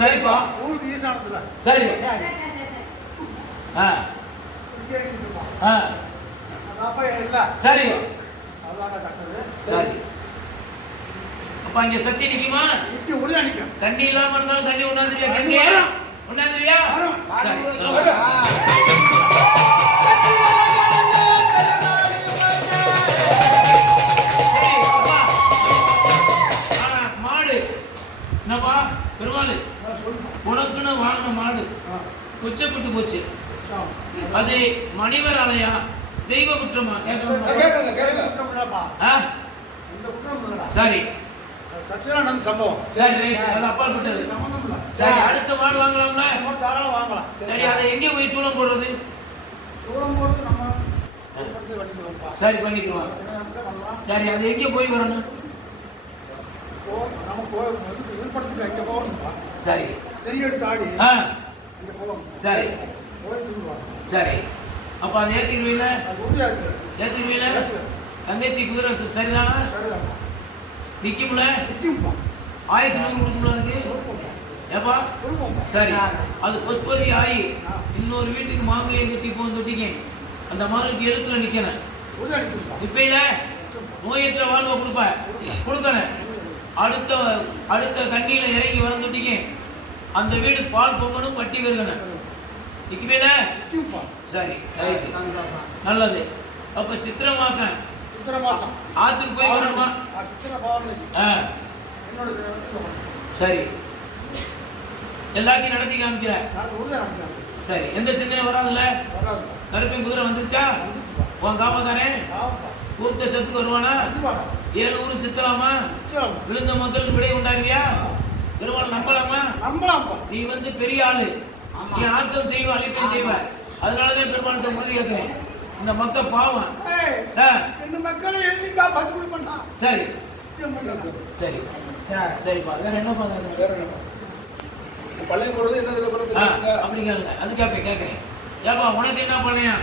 சரிப்பா. ஊருக்கு ஈசானத்துல. சரி. ஆ ஆ அப்பா இல்ல. சரி. அதான கட்டது. சரி. அப்ப இங்க சத்தி நிக்குமா? நிக்கும், உள்ள நிக்கும். தண்ணி இல்லாம இருந்தாலும் தண்ணி உண்டாந்துறியா? கங்கே உண்டாந்துறியா? சரி. மாடு என்னப்பா பெருமாள் உனக்குன்னு வாங்கின மாடு கொச்சப்பட்டு போச்சு. அது மணிவர் ஆலையா தெய்வ குற்றமா? சரி தட்சிணானந்த சம்பவம். சரி, அது அப்பால் விட்டது. சரி, அடுத்த மாடு வாங்கலாம்ல? தாராளம் வாங்கலாம். சரி, அதை எங்கே போய் சூளம் போடுறது? சூளம் போடுறது நம்ம சரி பண்ணிக்குவோம். சரி, அது எங்கே போய் வரணும்? நம்ம ஏற்படுத்திக்க இங்கே போகணும்பா. சரி, தெரிய எடுத்து ஆடி இங்கே போகணும். சரி போய் சரி. அப்போ அதை ஏற்றிடுவீங்கள? ஏற்றிடுவீங்கள? தங்கச்சி குதிரை சரிதானா? நிற்கும்ல? ஆயுசு கொடுக்கும்ல அதுக்கு? ஏப்பா சரி. அது புஷ்பதி ஆகி இன்னொரு வீட்டுக்கு மாங்கல்யம் கட்டி போன்னு தொட்டிங்க அந்த மாலுக்கு எழுத்துல நிற்கணும். இப்பையில நோயற்ற வாழ்வை கொடுப்ப கொடுக்கணும். அடுத்த அடுத்த கண்ணியில இறங்கி வர தொட்டிங்க அந்த வீடு பால் பொங்கணும், பட்டி வருகணும். நிற்கவேல? சரி, நல்லது. அப்ப சித்திரை மாசம் ஆத்துக்கு போய் வரணுமா? சரி, எல்லாத்தையும் நடத்தி காமிக்கிற. சரி, எந்த சிந்தனை வராதுல்ல? கருப்பின் குதிரை வந்துருச்சா? உன் காமக்காரன் கூப்பிட்ட சத்துக்கு வருவானா? 7 ஊரும் சித்தலாமா? விழுந்த மக்களுக்கு விடை உண்டாருவியா? பெருமாள் நம்பலாமா? நீ வந்து பெரிய ஆளு, நீ ஆக்கம் செய்வ, அழிப்பையும் செய்வ. அதனாலதான் பெருமாள்கிட்ட முன்னாடி கேட்கிறேன். இந்த மக்கள் பாவம். சரி சரி சரிப்பா. வேற என்ன பண்ணுங்க? வேற என்ன பள்ளையம் போடுறது என்ன? அப்படி கேளுங்க. அது கேட்பேன் கேட்கிறேன். ஏப்பா உனக்கு என்ன பண்ணையா?